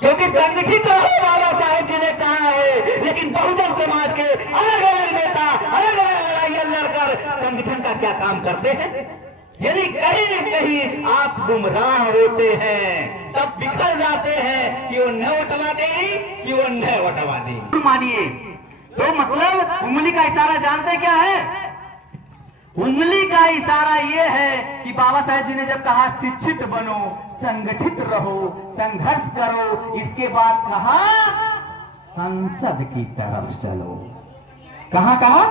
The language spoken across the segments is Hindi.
क्योंकि संगठित रहो बाबा साहेब जी ने कहा है, लेकिन बहुजन समाज के अलग अलग नेता अलग अलग लड़ाइयां लड़कर संगठन का क्या काम करते हैं। यदि कहीं न कहीं आप गुमराह होते हैं तब बिखर जाते हैं कि वो न वटवा दे कि वो न वटवा दे। मानिए तो मतलब उंगली का इशारा जानते क्या है? उंगली का इशारा ये है कि बाबा साहेब जी ने जब कहा शिक्षित बनो, संगठित रहो, संघर्ष करो, इसके बाद कहा संसद की तरफ चलो। कहा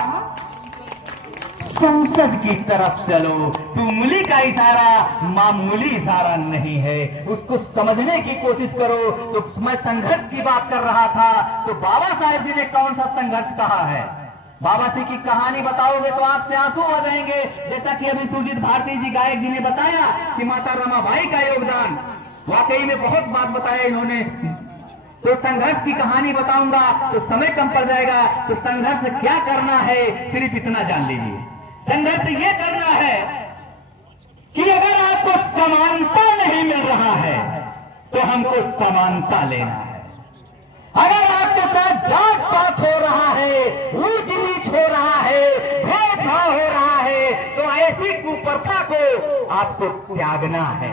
संसद की तरफ चलो। तो उंगली का इशारा मामूली इशारा नहीं है, उसको समझने की कोशिश करो। तो मैं संघर्ष की बात कर रहा था, तो बाबा साहेब जी ने कौन सा संघर्ष कहा है? बाबा जी की कहानी बताओगे तो आपसे आंसू आ जाएंगे। जैसा कि अभी सुजीत भारती जी गायक जी ने बताया कि माता रमाबाई का योगदान, वाकई में बहुत बात बताया इन्होंने। तो संघर्ष की कहानी बताऊंगा तो समय कम पड़ जाएगा। तो संघर्ष क्या करना है सिर्फ इतना जान लीजिए। संघर्ष ये करना है कि अगर आपको समानता नहीं मिल रहा है तो हमको समानता लेना है। अगर आपके साथ जात पात हो रहा है, ऊंच नीच हो रहा है, भेदभाव हो रहा है, तो ऐसी कुप्रथा को आपको त्यागना है।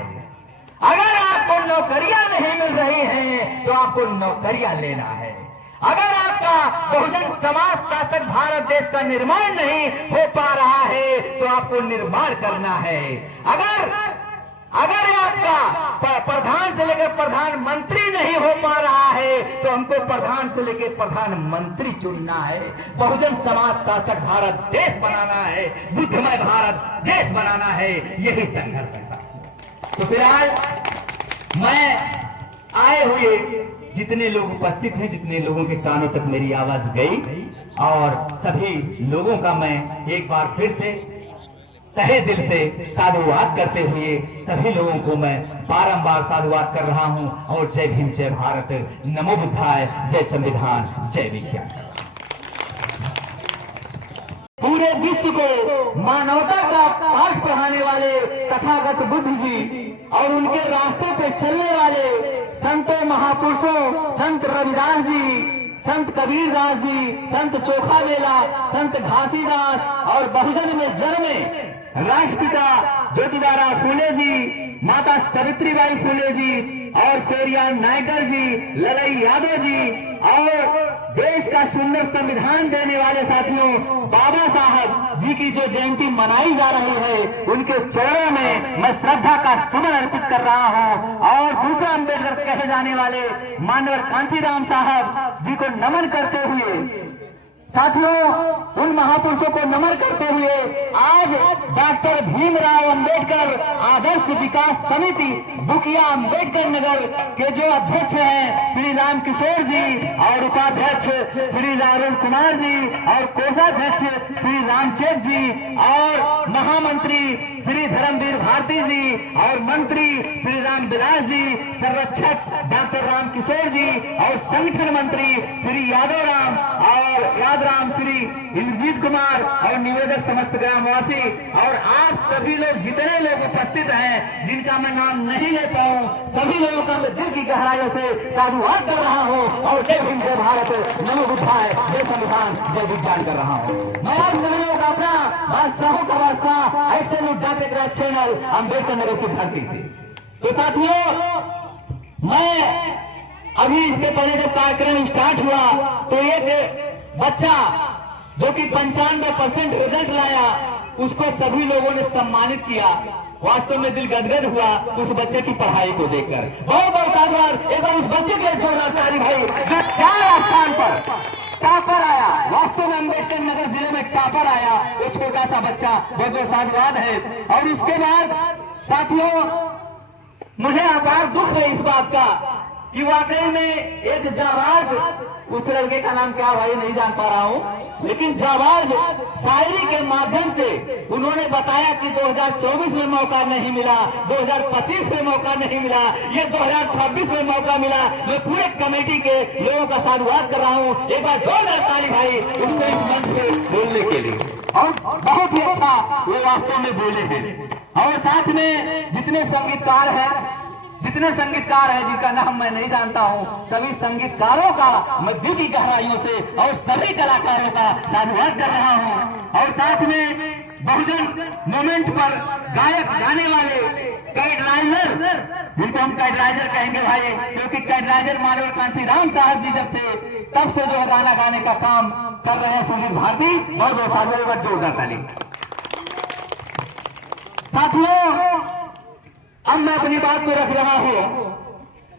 अगर आपको नौकरियां नहीं मिल रही हैं तो आपको नौकरियां लेना है। अगर आपका बहुजन समाज शासक भारत देश का निर्माण नहीं हो पा रहा है तो आपको निर्माण करना है। अगर आपका प्रधान से लेकर प्रधानमंत्री नहीं हो पा रहा है तो हमको प्रधान से लेकर प्रधानमंत्री चुनना है। बहुजन समाज शासक भारत देश बनाना है, बुद्धमय भारत देश बनाना है। यही संघर्ष है। तो फिलहाल मैं आए हुए जितने लोग उपस्थित हैं, जितने लोगों के कानों तक मेरी आवाज गई, और सभी लोगों का मैं एक बार फिर से तहे दिल से साधुवाद करते हुए सभी लोगों को मैं बारंबार साधुवाद कर रहा हूं। और जय भीम, जय भारत, नमो बुद्धाय, जय संविधान, जय विज्ञान। पूरे विश्व को मानवता का पाठ पढ़ाने वाले तथागत बुद्ध जी और उनके रास्ते पे चलने वाले संतों महापुरुषों, संत रविदास जी, संत कबीरदास जी, संत चोखा बेला, संत घासीदास और बहुजन में जन्मे राष्ट्रपिता ज्योतिबा फूले जी, माता सावित्रीबाई फूले जी और पेरियार नायकर जी, ललाई यादव जी और देश का सुंदर संविधान देने वाले साथियों बाबा साहब जी की जो जयंती मनाई जा रही है, उनके चरणों में मैं श्रद्धा का सुमन अर्पित कर रहा हूं। और दूसरा अम्बेडकर कहे जाने वाले मानवर कांचीराम साहब जी को नमन करते हुए, साथियों उन महापुरुषों को नमन करते हुए आज डॉक्टर भीमराव अंबेडकर आदर्श विकास समिति बुकिया अंबेडकर नगर के जो अध्यक्ष हैं श्री राम किशोर जी और उपाध्यक्ष श्री राहुल कुमार जी और कोषाध्यक्ष श्री रामचेत जी और महामंत्री श्री धर्मवीर भारती जी और मंत्री श्री राम विलास जी, संरक्षक डॉक्टर राम किशोर जी और संगठन मंत्री श्री यादव राम और यादराम श्री इंद्रजीत कुमार और निवेदक समस्त ग्रामवासी और आप सभी लोग जितने लोग उपस्थित हैं जिनका मैं नाम नहीं ले पाऊं, सभी लोगों का मैं दिल की गहराइयों से साधुवाद कर रहा हूं और जय हिंद, जय भारत, नमो बुद्धाय, जय संविधान, जय विज्ञान कर रहा हूं। मैं आप सभी लोगों का अपना बादशाहों का बादशाह ऐसे लोग डाटे चैनल अम्बेडकर नगर की धरती से। तो साथियों मैं अभी इसके पहले जब कार्यक्रम स्टार्ट हुआ तो एक बच्चा जो कि 95% रिजल्ट लाया उसको सभी लोगों ने सम्मानित किया। वास्तव में दिल गदगद हुआ उस बच्चे की पढ़ाई को देखकर। बहुत बहुत धन्यवाद। एक बार उस बच्चे के जोरदार ताली भाई जो 4 स्थान पर टॉपर आया, वास्तव में अम्बेडकर नगर जिले में टॉपर आया, वो छोटा सा बच्चा, बहुत बहुत साधुवाद है। और उसके बाद साथियों मुझे अपार दुख है इस बात का कि वाकई में एक जाबाज, उस लड़के का नाम क्या भाई नहीं जान पा रहा हूं, लेकिन जाबाज शायरी के माध्यम से उन्होंने बताया कि 2024 में मौका नहीं मिला, 2025 में मौका नहीं मिला, ये 2026 में मौका मिला। मैं पूरे कमेटी के लोगों का साधुवाद कर रहा हूं। एक बार जोरदार ताली भाई उनसे इस मंच पे बोलने के लिए। और बहुत ही अच्छा वो वास्तव में बोले हैं। और साथ में जितने संगीतकार हैं, जितने संगीतकार हैं जिनका नाम मैं नहीं जानता हूं, सभी संगीतकारों का मैं दिल की गहराइयों से और सभी कलाकारों का साधुवाद कर रहा हूं। और साथ में बहुजन मूवमेंट पर गायक गाने वाले कैडराइजर, जिनको हम कैडराइजर कहेंगे भाई, क्योंकि कैडराइजर मानव कांसी राम साहब जी जब थे तब से जो है गाना गाने का काम कर रहे हैं सुनील भारती। बहुत बहुत साधुवाद, जोरदार ताली। साथियों, अब मैं अपनी बात को रख रहा हूं।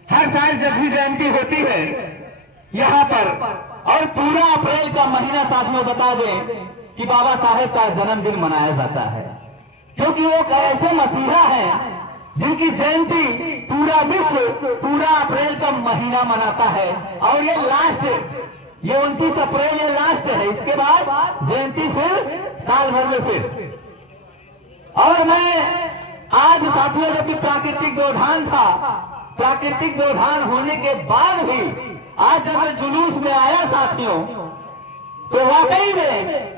हर साल जब भी जयंती होती है यहां पर, और पूरा अप्रैल का महीना साथियों बता दें कि बाबा साहेब का जन्मदिन मनाया जाता है, क्योंकि वो ऐसे मसीहा हैं जिनकी जयंती पूरा विश्व पूरा अप्रैल का महीना मनाता है। और ये लास्ट, ये 29 अप्रैल ये लास्ट है, इसके बाद जयंती फिर साल भर में फिर। और मैं आज साथियों, जबकि प्राकृतिक व्यवधान था, प्राकृतिक व्यवधान होने के बाद भी आज जब मैं जुलूस में आया साथियों, तो वाकई में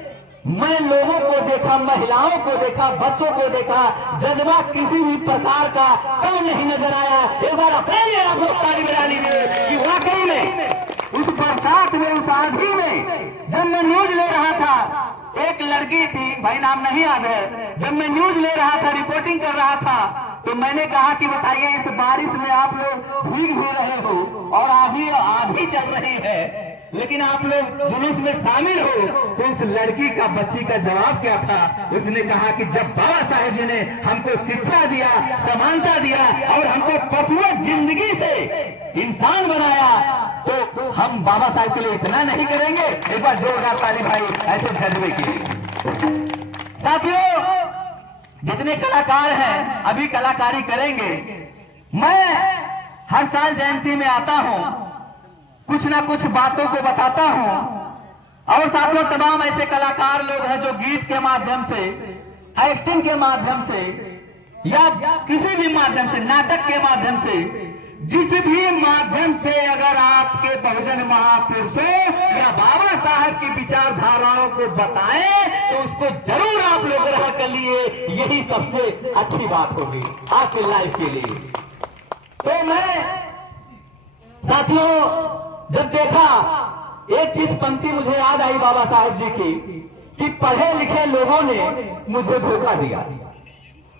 मैं लोगों को देखा, महिलाओं को देखा, बच्चों को देखा, जज्बा किसी भी प्रकार का कम नहीं नजर आया। एक बार अपने आप लोग ताली बजा लीजिए कि वाकई में उस बरसात में, उस आंधी में जब मैं न्यूज ले रहा था, एक लड़की थी, भाई नाम नहीं याद है, जब मैं न्यूज ले रहा था, रिपोर्टिंग कर रहा था, तो मैंने कहा कि बताइए इस बारिश में आप लोग भीग भी रहे हो और आंधी चल रही है, लेकिन आप लोग जुलूस में शामिल हो। तो उस लड़की का, बच्ची का जवाब क्या था? उसने कहा कि जब बाबा साहेब जी ने हमको शिक्षा दिया, समानता दिया और हमको पशुओं जिंदगी से इंसान बनाया, तो हम बाबा साहेब के लिए इतना नहीं करेंगे? एक बार जोरदार ताली भाई ऐसे जज्बे के लिए। साथियों, जितने कलाकार हैं अभी कलाकारी करेंगे। मैं हर साल जयंती में आता हूं, कुछ ना कुछ बातों को बताता हूं, और साथियों तमाम ऐसे कलाकार लोग हैं जो गीत के माध्यम से, एक्टिंग के माध्यम से, या किसी भी माध्यम से, नाटक के माध्यम से, जिस भी माध्यम से अगर आपके बहुजन महापुरुषों या बाबा साहब की विचारधाराओं को बताएं तो उसको जरूर आप लोग ग्रहण कर लिए। यही सबसे अच्छी बात होगी आपके लाइफ के लिए। तो मैं साथियों जब देखा, एक चीज पंक्ति मुझे याद आई बाबा साहेब जी की, कि पढ़े लिखे लोगों ने मुझे धोखा दिया।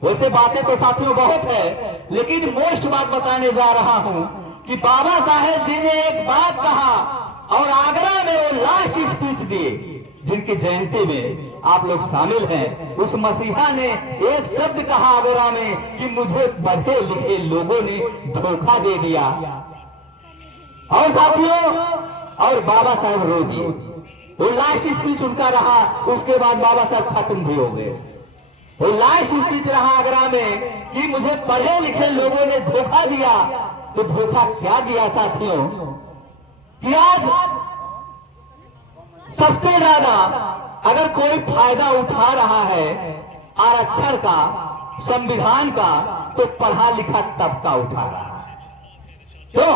वैसे बातें तो साथियों बहुत है, लेकिन मोस्ट बात बताने जा रहा हूं कि बाबा साहेब जी ने एक बात कहा और आगरा में वो लास्ट स्पीच दिए, जिनकी जयंती में आप लोग शामिल हैं। उस मसीहा ने एक शब्द कहा आगरा में कि मुझे पढ़े लिखे लोगों ने धोखा दे दिया। और साथियों, और बाबा साहब रो दिए। वो लास्ट स्पीच उनका रहा, उसके बाद बाबा साहब खत्म भी हो गए। वो लास्ट स्पीच रहा आगरा में कि मुझे पढ़े लिखे लोगों ने धोखा दिया। तो धोखा क्या दिया साथियों? कि आज सबसे ज्यादा अगर कोई फायदा उठा रहा है आरक्षण का, संविधान का, तो पढ़ा लिखा तबका उठा रहा है। क्यों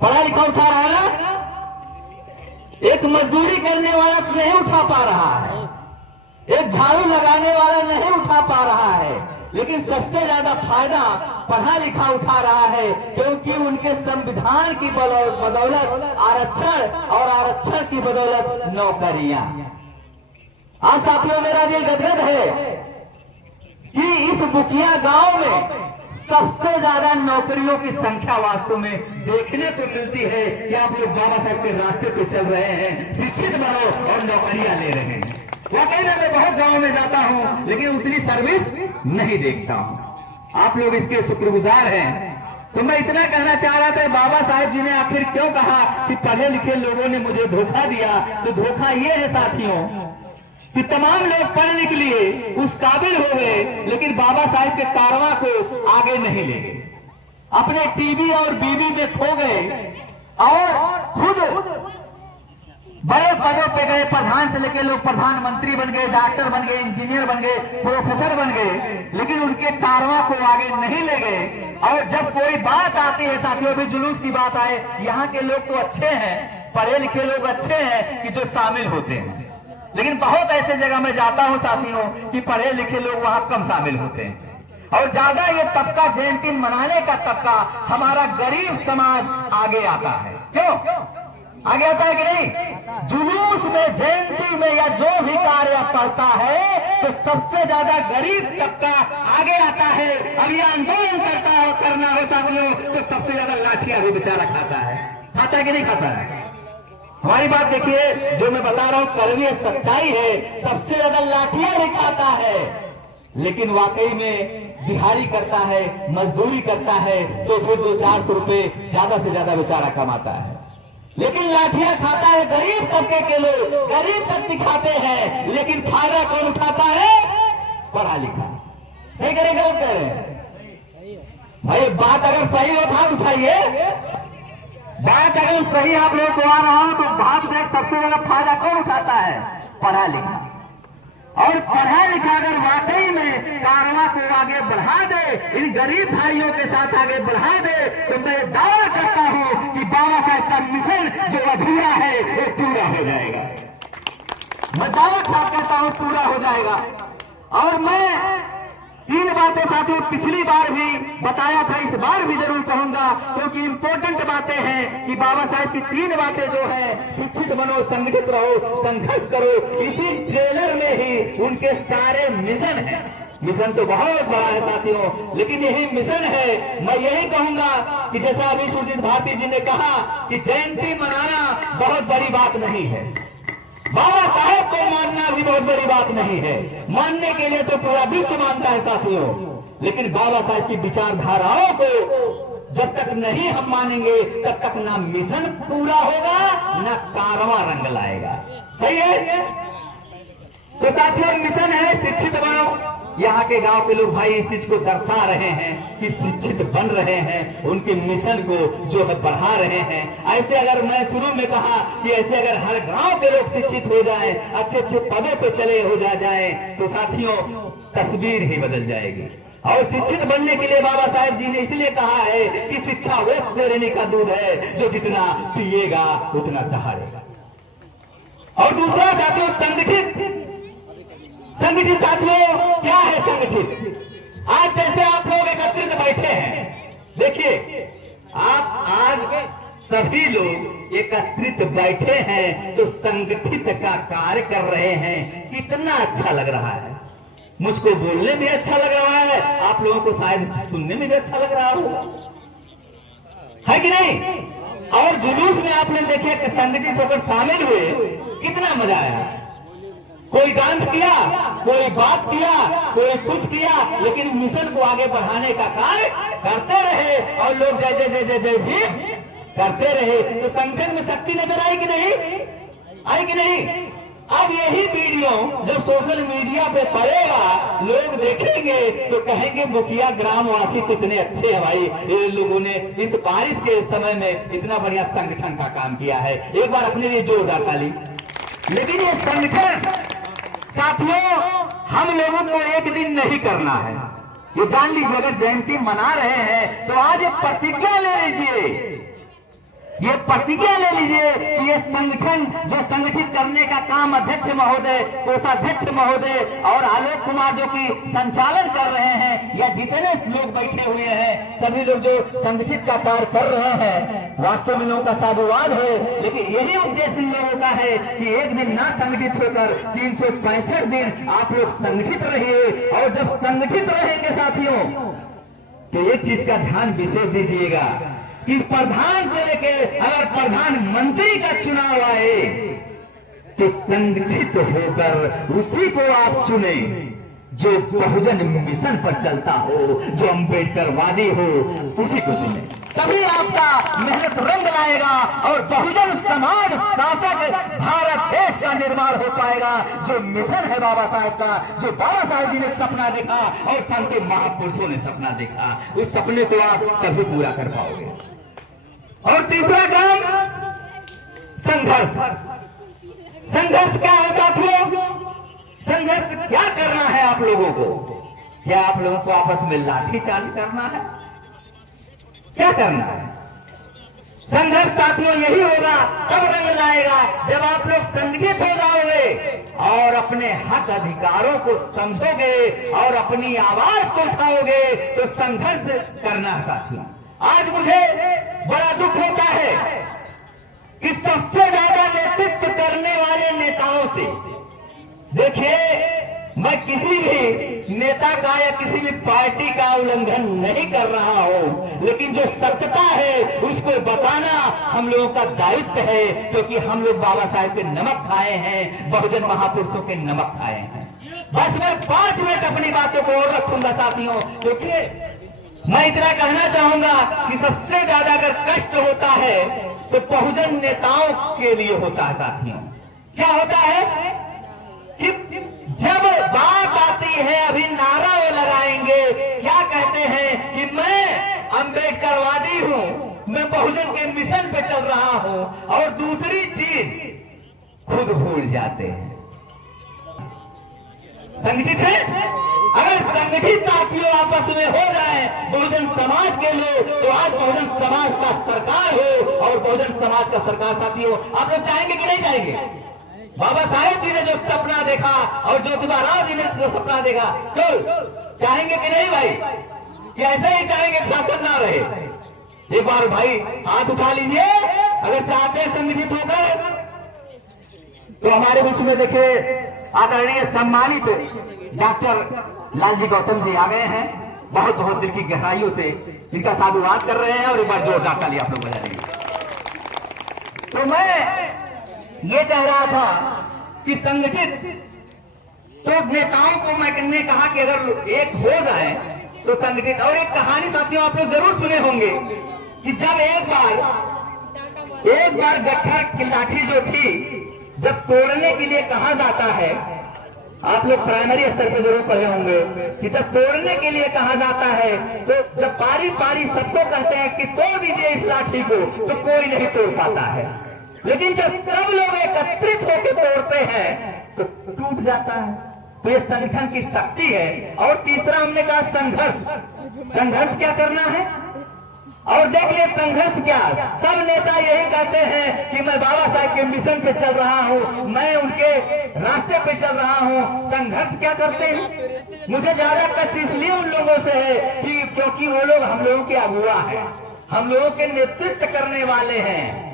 पढ़ा लिखा उठा रहा है ना? एक मजदूरी करने वाला नहीं उठा पा रहा है, एक झाड़ू लगाने वाला नहीं उठा पा रहा है, लेकिन सबसे ज्यादा फायदा पढ़ा लिखा उठा रहा है, क्योंकि उनके संविधान की बदौलत आरक्षण और आरक्षण की बदौलत नौकरियां। आज साथियों मेरा दिल गदगद है कि इस बुकिया गांव में सबसे ज्यादा नौकरियों की संख्या वास्तव में देखने को मिलती है कि आप लोग बाबा साहब के रास्ते पे चल रहे हैं, शिक्षित बनो और नौकरियां ले रहे हैं। वाकई में मैं बहुत गांव में जाता हूं, लेकिन उतनी सर्विस नहीं देखता हूं। आप लोग इसके शुक्रगुजार हैं। तो मैं इतना कहना चाह रहा था, बाबा साहब जी ने आखिर क्यों कहा कि पढ़े लिखे लोगों ने मुझे धोखा दिया? तो धोखा ये है साथियों कि तमाम लोग पढ़ लिख लिए, उस काबिल हो गए, लेकिन बाबा साहब के कारवां को आगे नहीं ले गए, अपने टीवी और बीवी में खो गए और खुद बड़े पदों पे गए। प्रधान से लेकर लोग प्रधानमंत्री बन गए, डॉक्टर बन गए, इंजीनियर बन गए, प्रोफेसर बन गए, लेकिन उनके कारवां को आगे नहीं ले गए। और जब कोई बात आती है साथियों, भी जुलूस की बात आए, यहाँ के लोग तो अच्छे हैं, पढ़े लिखे लोग अच्छे हैं कि जो शामिल होते हैं, लेकिन बहुत ऐसे जगह में जाता हूं साथियों कि पढ़े लिखे लोग वहां कम शामिल होते हैं। और ज्यादा ये तबका जयंती मनाने का तबका हमारा गरीब समाज आगे आता है। क्यों आगे आता है कि नहीं? जुलूस में, जयंती में या जो भी कार्य पड़ता है तो सबसे ज्यादा गरीब तबका आगे आता है। अब ये आंदोलन करना हो साथियों तो सबसे ज्यादा लाठियां भी बेचारा खाता है। खाता है कि नहीं खाता है? हमारी बात देखिए, जो मैं बता रहा हूं कड़वी सच्चाई है, सबसे ज्यादा लाठियां भी खाता है, लेकिन वाकई में दिहाड़ी करता है, मजदूरी करता है तो फिर 200-400 रुपए ज्यादा से ज्यादा बेचारा कमाता है, लेकिन लाठियां खाता है गरीब तबके के लोग, गरीब तबके खाते हैं, लेकिन फायदा कौन उठाता है? पढ़ा लिखा। सही करें गलत करें भाई? बात अगर सही हो हाथ उठाइए, बात अगर सही आप लोग को आ रहा हो तो बात देख, सबसे ज्यादा फायदा कौन उठाता है? पढ़ा लिखा। और पढ़ा लिखा अगर वाकई में कारवा को आगे बढ़ा दे, इन गरीब भाइयों के साथ आगे बढ़ा दे, तो मैं दावा करता हूं कि बाबा साहब का मिशन जो अधूरा है वो पूरा हो जाएगा। मैं दावा करता हूं पूरा हो जाएगा। और मैं तीन बातें साथियों पिछली बार भी बताया था, इस बार भी जरूर कहूंगा, क्योंकि इंपॉर्टेंट बातें हैं कि बाबा साहब की तीन बातें जो है, शिक्षित बनो, संगठित रहो, संघर्ष करो, इसी ट्रेलर में ही उनके सारे मिशन हैं। मिशन तो बहुत बड़ा है साथियों, लेकिन यही मिशन है। मैं यही कहूंगा कि जैसा अभी सुजीत भारती जी ने कहा कि जयंती मनाना बहुत बड़ी बात नहीं है, बाबा साहेब को मानना भी बहुत बड़ी बात नहीं है। मानने के लिए तो पूरा विश्व मानता है साथियों, लेकिन बाबा साहेब की विचारधाराओं को जब तक नहीं हम मानेंगे तब तक ना मिशन पूरा होगा, ना कारवां रंग लाएगा। सही है? तो साथियों मिशन है शिक्षित बनो। यहाँ के गांव के लोग भाई इस चीज को दर्शा रहे हैं कि शिक्षित बन रहे हैं, उनके मिशन को जो है बढ़ा रहे हैं। ऐसे अगर मैं शुरू में कहा कि ऐसे अगर हर गांव के लोग शिक्षित हो जाएं, अच्छे अच्छे पदों पे चले हो जाएं, तो साथियों तस्वीर ही बदल जाएगी। और शिक्षित बनने के लिए बाबा साहेब जी ने इसलिए कहा है कि शिक्षा वो देने का दूध है जो जितना पिएगा उतना दहाड़ेगा। और दूसरा साथियों संगठित। संगठित साथियों क्या है संगठित? आज जैसे आप लोग एकत्रित बैठे हैं, देखिए आप आज सभी लोग एकत्रित बैठे हैं तो संगठित का कार्य कर रहे हैं, कितना अच्छा लग रहा है। मुझको बोलने में अच्छा लग रहा है, आप लोगों को शायद सुनने में भी अच्छा लग रहा होगा, है कि नहीं? और जुलूस में आपने देखे कि संगठित होकर शामिल हुए, कितना मजा आया। कोई डांस किया, कोई बात किया, कोई कुछ किया, लेकिन मिशन को आगे बढ़ाने का कार्य करते रहे और लोग जय जय जय जय जय भी करते रहे। तो संगठन में शक्ति नजर आई कि नहीं? आई कि नहीं? अब यही वीडियो जब सोशल मीडिया पे पड़ेगा, लोग देखेंगे तो कहेंगे मुखिया ग्रामवासी कितने अच्छे हैं भाई, ये लोगों ने इस बारिश के समय में इतना बढ़िया संगठन का काम किया है। एक बार अपने लिए जोरदार ताली। लेकिन ये संगठन साथियों हम लोगों को एक दिन नहीं करना है, ये जान लीजिए। अगर जयंती मना रहे हैं तो आज एक प्रतिज्ञा ले लीजिए, ये प्रतिज्ञा ले लीजिए कि ये संगठन जो संगठित करने का काम अध्यक्ष महोदय, कोषाध्यक्ष महोदय और आलोक कुमार जो कि संचालन कर रहे हैं, या जितने लोग बैठे हुए हैं सभी लोग जो संगठित का कार्य कर रहे हैं, वास्तव में लोगों का साधुवाद है। लेकिन यही उद्देश्य इन लोगों का है कि एक दिन ना संगठित होकर 365 दिन आप लोग संगठित रहिए। और जब संगठित रहेंगे साथियों तो एक चीज का ध्यान विशेष दीजिएगा कि प्रधान से लेकर अगर प्रधानमंत्री का चुनाव आए तो संगठित होकर उसी को आप चुने जो बहुजन मिशन पर चलता हो, जो अम्बेडकरवादी हो, उसी को चुने। तभी आपका मेहनत रंग लाएगा और बहुजन समाज शासक भारत देश का निर्माण हो पाएगा। जो मिशन है बाबा साहब का, जो बाबा साहब जी ने सपना देखा और संत महापुरुषों ने सपना देखा, उस सपने को आप कभी पूरा कर पाओगे। और तीसरा काम संघर्ष। संघर्ष क्या है साथियों? संघर्ष क्या करना है आप लोगों को? क्या आप लोगों को आपस में लाठीचार्ज करना है? क्या करना है? संघर्ष साथियों यही होगा, तब रंग लाएगा जब आप लोग संगठित हो जाओगे। और अपने हक अधिकारों को समझोगे और अपनी आवाज को उठाओगे तो संघर्ष करना साथियों। आज मुझे बड़ा दुख होता है कि सबसे ज्यादा नेतृत्व करने वाले नेताओं से, देखिए मैं किसी भी नेता का या किसी भी पार्टी का उल्लंघन नहीं कर रहा हूं, लेकिन जो सत्यता है उसको बताना हम लोगों का दायित्व है, क्योंकि हम लोग बाबा साहेब के नमक खाए हैं, बहुजन महापुरुषों के नमक खाए हैं। बस मैं 5 मिनट अपनी बातों को और रखूंगा साथियों, क्योंकि मैं इतना कहना चाहूंगा कि सबसे ज्यादा अगर कष्ट होता है तो बहुजन नेताओं के लिए होता है साथियों। क्या होता है कि जब बात आती है, अभी नारा वो लगाएंगे, क्या कहते हैं कि मैं अम्बेडकरवादी हूं, मैं बहुजन के मिशन पे चल रहा हूं, और दूसरी चीज खुद भूल जाते हैं। संगठित है, अगर संगठित साथियों आपस में हो जाए बहुजन समाज के लोग, तो आज बहुजन समाज का सरकार हो, और बहुजन समाज का सरकार साथियों आप लोग चाहेंगे कि नहीं चाहेंगे? बाबा साहेब जी ने जो सपना देखा और ज्योतिबा राव जी ने जो सपना देखा, तो चाहेंगे कि नहीं भाई? कि ऐसे ही चाहेंगे शासन ना रहे? एक बार भाई हाथ उठा लीजिए अगर चाहते हैं संगठित होकर। तो हमारे बीच में देखिए आदरणीय सम्मानित डॉक्टर लालजी गौतम जी आ गए हैं, बहुत बहुत दिल की गहराइयों से इनका साधुवाद कर रहे हैं, और एक बार जोरदार ताली आप लोग बजा देंगे। तो मैं ये कह रहा था कि संगठित तो नेताओं को मैंने कहा कि अगर एक हो जाए तो संगठित। और एक कहानी साथियों आप लोग जरूर सुने होंगे कि जब एक बार गट्ठर की लाठी जो थी जब तोड़ने के लिए कहा जाता है, आप लोग प्राइमरी स्तर पर जरूर पढ़े होंगे कि जब तोड़ने के लिए कहा जाता है तो जब पारी पारी सबको कहते हैं कि तोड़ दीजिए इस लाठी को, तो कोई नहीं तोड़ पाता है, लेकिन जब सब लोग एकत्रित होकर तोड़ते हैं तो टूट जाता है। तो ये संगठन की शक्ति है। और तीसरा हमने कहा संघर्ष। संघर्ष क्या करना है? और देखिए संघर्ष क्या, सब नेता यही कहते हैं कि मैं बाबा साहेब के मिशन पे चल रहा हूँ, मैं उनके रास्ते पे चल रहा हूँ। संघर्ष क्या करते हैं? मुझे ज्यादा कष्ट इसलिए उन लोगों से है कि क्योंकि वो लोग हम लोगों के अगुवा है, हम लोगों के नेतृत्व करने वाले हैं।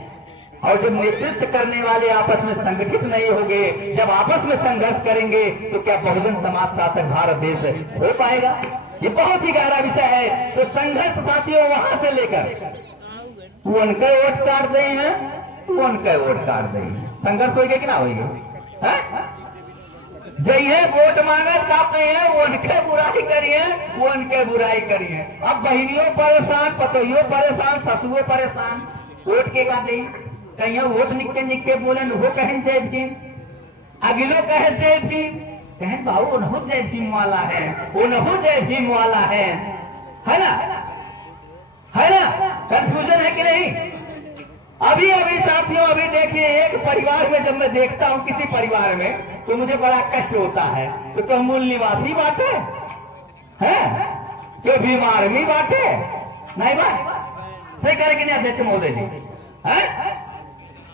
और जब नेतृत्व करने वाले आपस में संगठित नहीं होंगे, जब आपस में संघर्ष करेंगे, तो क्या बहुजन समाज शासक भारत देश हो पाएगा? ये बहुत ही गहरा विषय है। तो संघर्ष साथियों वहां से लेकर वो उनके वोट काट दे हैं, वो उनके वोट काट दे। संघर्ष होगा कि ना होगा? जइए वोट मांगत कापते हैं, वो उनके बुराई करिए, वो उनके बुराई करिए। अब बहनियों परेशान, पतोहियों परेशान, ससुओं परेशान, वोट के का दे कहीं वोट निक के बोलन वो कहन जय भीम, अगिलो कहे जय भीम, कहें बाबू उन्हों जय भीम वाला है, उन्हों जय भीम वाला है ना? है ना? कंफ्यूजन है कि नहीं? अभी साथियों अभी देखिए एक परिवार में जब मैं देखता हूँ किसी परिवार में तो मुझे बड़ा कष्ट होता है। तो मूल निवासी बाटे है, तो बीमार भी बाटे नहीं बात सही करेगी नहीं अध्यक्ष महोदय जी? है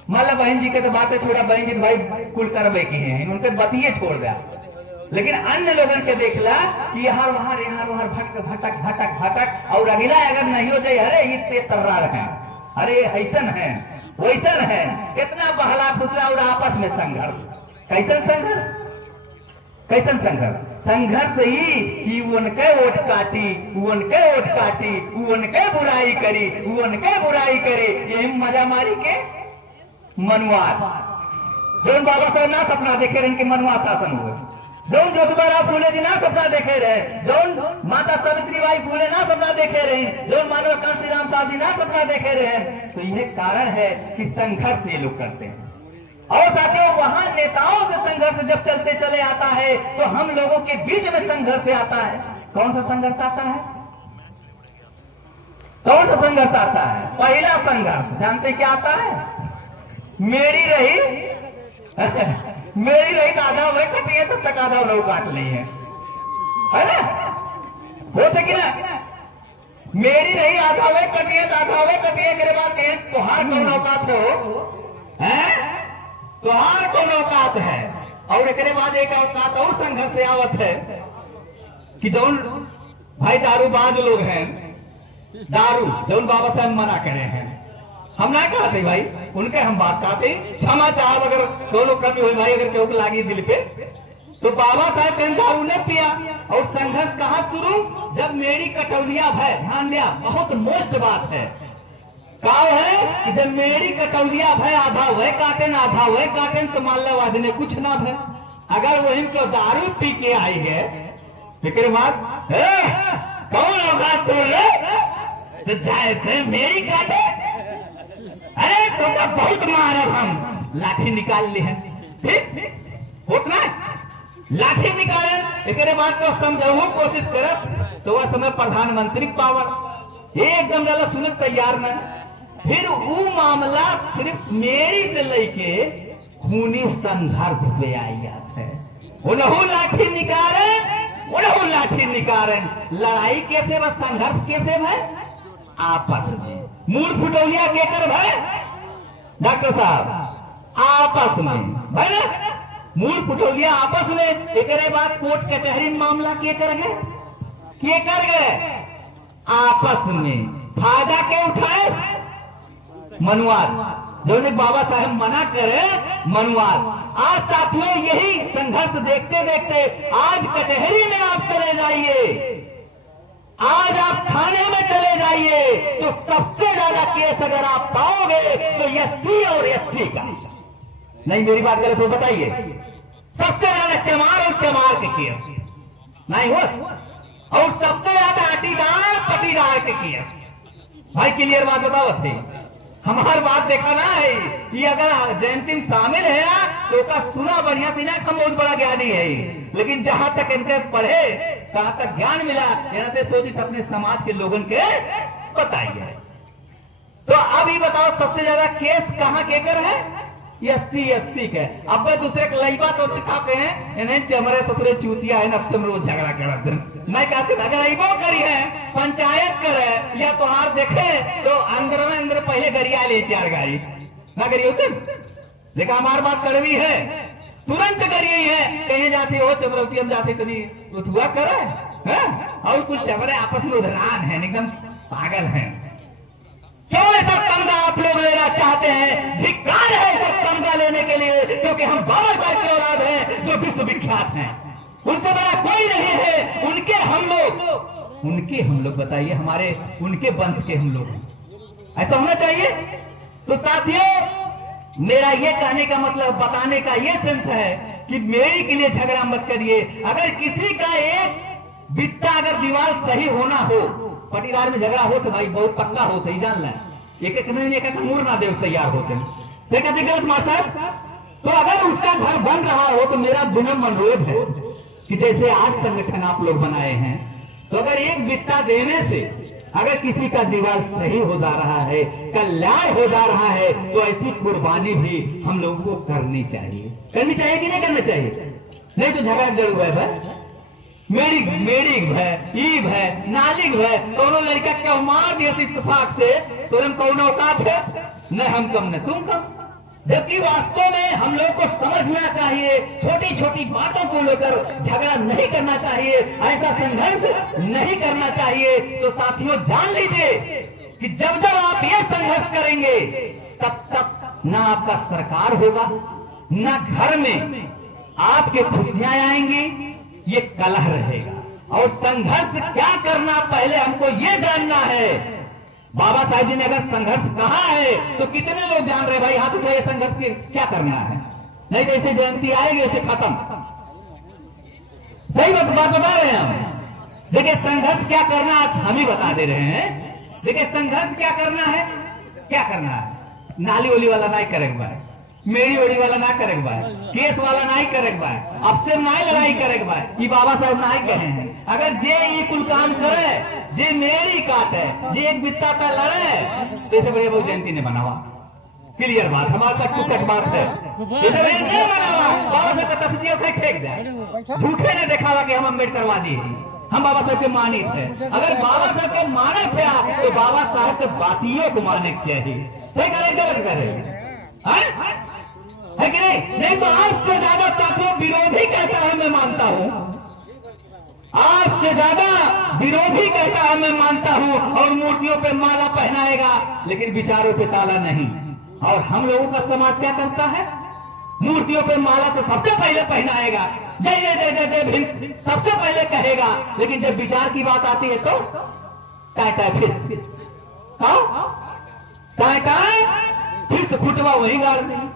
मतलब बहन जी के तो बातें छोड़ा, बहन जी भाई कुल करवे की हैं, उनके बतिये छोड़ दिया। लेकिन अन्य लोगों के देखला कि यहाँ वहां भटक भटक भटक भटक, और अगला अगर नहीं हो जाए, अरे ये तेज तर्रार है, अरे ऐसन है वैसन है, कितना बहला फुसला और आपस में संघर्ष। कैसन संघर्ष? कैसन संघर्ष? संघर्ष ही कि उनके वोट काटी, उनके वोट काटी, उनके बुराई करी, उनके बुराई करे, यही मजा मारी के मनुवाद। जो बाबा साहब ना सपना देखे रहे कि मनुवाद शासन हुए, जो ज्योतिबा राव फूले जी ना सपना देखे रहे, जो माता सावित्रीबाई फूले ना सपना देखे रहे, जो मानव कांसी राम साहब जी ना सपना देखे रहे। तो यह कारण है कि संघर्ष ये लोग करते हैं। और साथियों वहां नेताओं से संघर्ष जब चलते चले आता है तो हम लोगों के बीच में संघर्ष आता है। कौन सा संघर्ष आता है? कौन सा संघर्ष आता है? पहला संघर्ष जानते क्या आता है? मेरी रही मेरी रही आधा वही कटी है, तब तक आधा लोग काट ली है ना? होते कि ना? मेरी रही आधा वही कटी है, आधा वही कटी है, मेरे बात है तुहार कौन औकात हो? तुहार कौन औकात है? और एक बाद एक औकात और संघर्ष से आवत है कि जौन भाई दारूबाज लोग हैं, दारू जौन बाबा साहब मना करे हैं, हम ना कहते भाई, उनके हम बात कहते क्षमा चाह, अगर दोनों कमी हुई भाई, अगर केहू लागी दिल पे, तो बाबा साहब कहीं दारू ने पिया। और संघर्ष कहाँ शुरू, जब मेरी कटौलिया भय, ध्यान दिया, बहुत मोस्ट बात है, का है कि जब मेरी कटौलिया भय, आधा वह काटेन आधा वह काटेन, तो मान लो आदमी कुछ ना भय। अगर वही को दारू पी के आई है, फिक्र मत, कौन होगा तो थे मेरी काटे, अरे तो बहुत मारब हम, लाठी निकाल ली है, ठीक उतना लाठी निकाले, एक बात को समझाऊ कोशिश करब, तो वह समय प्रधानमंत्री पावर एकदम ज्यादा सुनने तैयार न, फिर वो मामला सिर्फ मेरी से लेके खूनी संघर्ष पे आई जाता है, उन्हों लाठी निकाले, उन्हों लाठी निकाले, लड़ाई कैसे बस, संघर्ष कैसे भाई, आपस में, मूल फुटौलिया केकर भाई डॉक्टर साहब, आपस में भाई ना, मूल फुटौलिया आपस में, एक बात कोर्ट कचहरी मामला के कर गए आपस में, फायदा के उठाए मनुवाद, जो बाबा साहब मना करे मनुवाद। आज साथियों यही संघर्ष देखते देखते आज कचहरी में आप चले जाइए, आज आप थाने में चले जाइए, तो सबसे ज्यादा केस अगर आप पाओगे तो एससी और एससी का, नहीं मेरी बात करें तो बताइए, सबसे ज्यादा चमार और चमार के केस नहीं हो, और सबसे ज्यादा अटीदार पटीदार के केस। भाई क्लियर बात बताओ थे, हमार बात देखा ना है कि अगर जयंती में शामिल है तो का सुना बढ़िया पीना, हम बहुत बड़ा ज्ञानी है, लेकिन जहां तक इनके पढ़े कहां तक ज्ञान मिला, यहाँ से सोचिए अपने समाज के लोगों के बताइए। तो अब ये बताओ सबसे ज्यादा केस कहाँ केकर है, एससी के। अब दूसरे लईबा तो दिखा के हैं, इन्हें चमरे ससुरे चूतिया है, अब तुम रोज झगड़ा कर, मैं कहते अगर अबो करी है पंचायत करे या तोहार देखे तो अंदर में अंदर पहले गरिया ले 4 गाड़ी ना करिए होते, देखा हमार बात कड़वी है, तुरंत करिए है, कहीं जाती हो चमरौती हम जाते तो नहीं उठुआ करे है? और कुछ चमरे आपस में उधरान है, एकदम पागल है। क्यों ऐसा कमजा आप लोग लेना चाहते हैं, धिक्कार है ऐसा कमजा लेने के लिए, क्योंकि हम बाबा साहब के औलाद हैं जो विश्व विख्यात हैं, उनसे बड़ा कोई नहीं है, उनके हम लोग बताइए, हमारे उनके वंश के हम लोग, ऐसा होना चाहिए। तो साथियों मेरा ये कहने का मतलब, बताने का ये सेंस है कि मेरी के लिए झगड़ा मत करिए। अगर किसी का एक बित्ता अगर दीवार सही होना हो, पटीदार में झगड़ा हो तो भाई बहुत पक्का होता ही, जान लें एक एक मूर ना दे तैयार होते हैं माता। तो अगर उसका घर बन रहा हो तो मेरा विनम्र अनुरोध है कि जैसे आज संगठन आप लोग बनाए हैं, तो अगर एक बित्ता देने से अगर किसी का दीवार सही हो जा रहा है, कल्याण हो जा रहा है, तो ऐसी कुर्बानी भी हम लोगों को करनी चाहिए कि नहीं करना चाहिए? नहीं तो झगड़ा जरूर है, मेरी भय, ई भय, नालिक भय, दोनों लड़का क्या मार दिए इत्तेफाक से, तो हम कौन औकात है, न हम कम न तुम कम। जबकि वास्तव में हम लोग को समझना चाहिए, छोटी छोटी बातों को लेकर झगड़ा नहीं करना चाहिए, ऐसा संघर्ष नहीं करना चाहिए। तो साथियों जान लीजिए कि जब जब आप ये संघर्ष करेंगे, तब तक ना आपका सरकार होगा, ना घर में आपके खुशियां आएंगी, ये कलह रहेगा। और संघर्ष क्या करना, पहले हमको ये जानना है। बाबा साहब जी ने अगर संघर्ष कहा है तो कितने लोग जान रहे भाई, हाथ उठाइए, संघर्ष के क्या करना है, नहीं जैसे जयंती आएगी उसे खत्म। सही बात बता रहे हैं हम। देखिए संघर्ष क्या करना हम ही बता दे रहे हैं। देखिए संघर्ष क्या करना है, नाली ओली वाला नहीं करेगा, मेरी ओड़ी वाला ना करेगा, केस वाला नहीं करेगा, अब से नहीं लड़ाई करेगा, ये बाबा साहब नहीं कहे हैं। अगर जे ये कुल काम करे, जे मेरी काटे, जे एक बित्ता पे लड़े, तो इसे बड़े बहु जयंती ने बनावा। क्लियर बात, हमारे तक टूटक बात है, इसे नहीं बनावा। बाबा साहब का तस्वीर फेंक दे, झूठे ने दिखावा कि हम अम्बेडकरवादी हैं, हम बाबा साहब के मानित है। अगर बाबा साहब के माने थे आप, तो बाबा साहब के बातियों को माने चाहिए। सही करे, गलत करे है कि नहीं? नहीं तो आपसे ज्यादा साथियों विरोधी कहता है मैं मानता हूं, आपसे ज्यादा विरोधी कहता है मैं मानता हूं, और मूर्तियों पे माला पहनाएगा लेकिन विचारों पे ताला नहीं। और हम लोगों का समाज क्या करता है, मूर्तियों पे माला तो सबसे पहले पहनाएगा, जय जय जय जय जय भीम सबसे पहले कहेगा, लेकिन जब विचार की बात आती है तो टाय टाय फिर टाय टाय फिर से फुटवा वही गाड़ देंगे,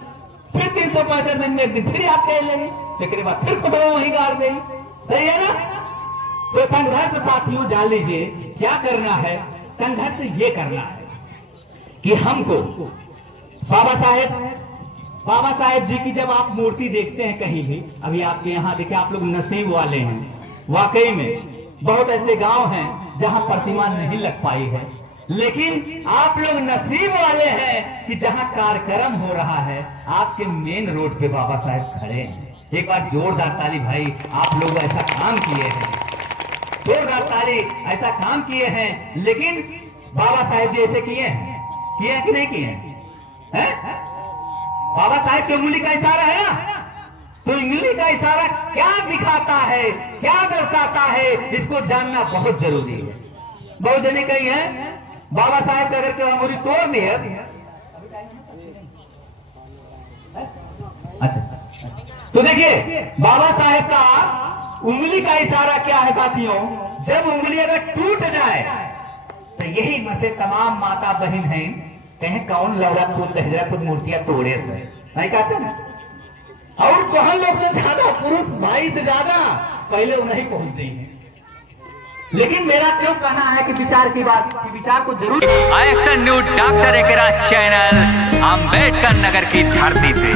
फिर 365 दिन में एक दिन फिर याद कर लेंगे, फिर बाद फिर फुटवा वही गाड़ देंगे। सही है ना? तो संघर्ष साथियों जान लीजिए क्या करना है। संघर्ष ये करना है कि हमको बाबा साहेब जी की जब आप मूर्ति देखते हैं कहीं भी, अभी आपके यहाँ देखिए आप लोग नसीब वाले हैं, वाकई में बहुत ऐसे गांव हैं जहां प्रतिमा नहीं लग पाई है, लेकिन आप लोग नसीब वाले हैं कि जहां कार्यक्रम हो रहा है आपके मेन रोड पे बाबा साहेब खड़े हैं। एक बार जोरदार ताली भाई, आप लोग ऐसा काम किए हैं, जोरदार ताली, ऐसा काम किए हैं। लेकिन बाबा साहेब जी ऐसे किए हैं कि नहीं किए हैं? बाबा साहेब की उंगली का इशारा है ना, तो उंगली का इशारा क्या दिखाता है, क्या दर्शाता है, इसको जानना बहुत जरूरी है। बहुत जने कही है बाबा साहेब अगर के अंगुली तोड़ दी है, अच्छा तो देखिए बाबा साहेब का उंगली का इशारा क्या है साथियों, जब उंगली अगर टूट जाए तो यही मसे तमाम माता बहन हैं, कहें कौन लौड़ा खुद तहजरा खुद मूर्तियां तोड़े से नहीं कहते ना, और कौन लोग से ज्यादा पुरुष भाई से ज्यादा पहले उन्हें पहुंच गई है। लेकिन मेरा क्यों कहना है कि विचार की बात, कि विचार को जरूर एक्शन न्यूज डॉक्टर एकरा चैनल अम्बेडकर नगर की धरती से।